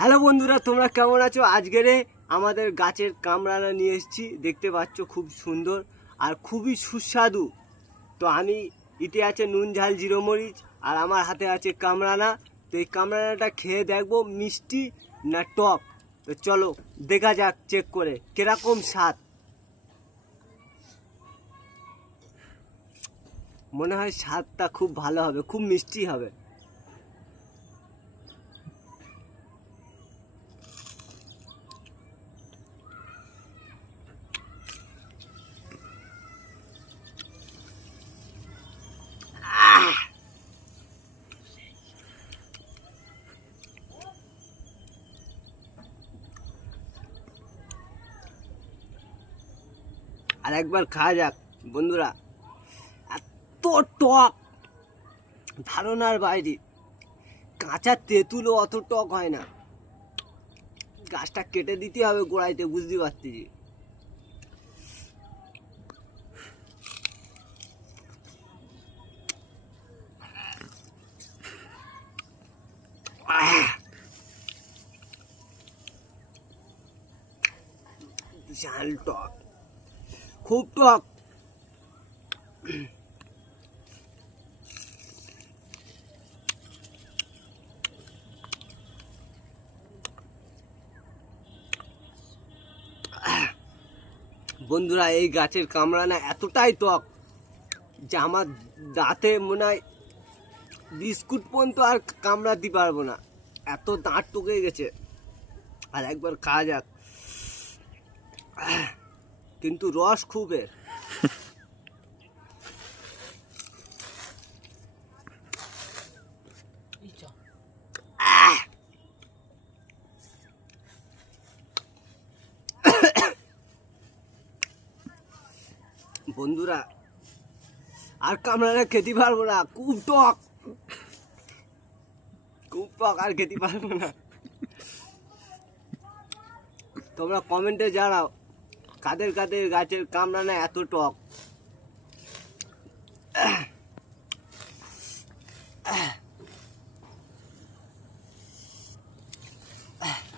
Hello বন্ধুরা, তোমরা কেমন আছো? আজকের আমাদের গাছের কামরাঙা নিয়ে এসেছি, দেখতে পাচ্ছ খুব সুন্দর আর খুবই সুস্বাদু। তো আমি ইতে আছে নুন ঝাল জিরো মরিচ আর আমার হাতে আছে কামরাঙা। তো এই কামরাঙাটা খেয়ে দেখবো মিষ্টি না টক। তো চলো দেখা যাক চেক করে কিরকম স্বাদ। মনে হয় স্বাদটা খুব ভালো হবে, খুব মিষ্টি হবে। আর একবার খাওয়া যাক বন্ধুরা, এত টক ধারণার বাইরে। কাঁচা তেঁতুলও অত টক হয় না। গাছটা কেটে দিতে হবে গোড়াইতে, বুঝতে পারছি। বিশাল টক, খুব টক। বন্ধুরা, এই গাছের কামরাঙা এতটাই টক যে আমার দাঁতে মনে হয় বিস্কুট পর্যন্ত আর কামড়াতে পারবো না, এত দাঁত টকে গেছে। আর একবার খাওয়া যাক, কিন্তু রস খুব এর। বন্ধুরা, আর কামড়ানা খেতে পারবো না, খুব টক, খুব টক, আর খেতে পারবো না। তোমরা কমেন্টে জানাও কাদের কাদের গাছের কামরাঙা এত টক।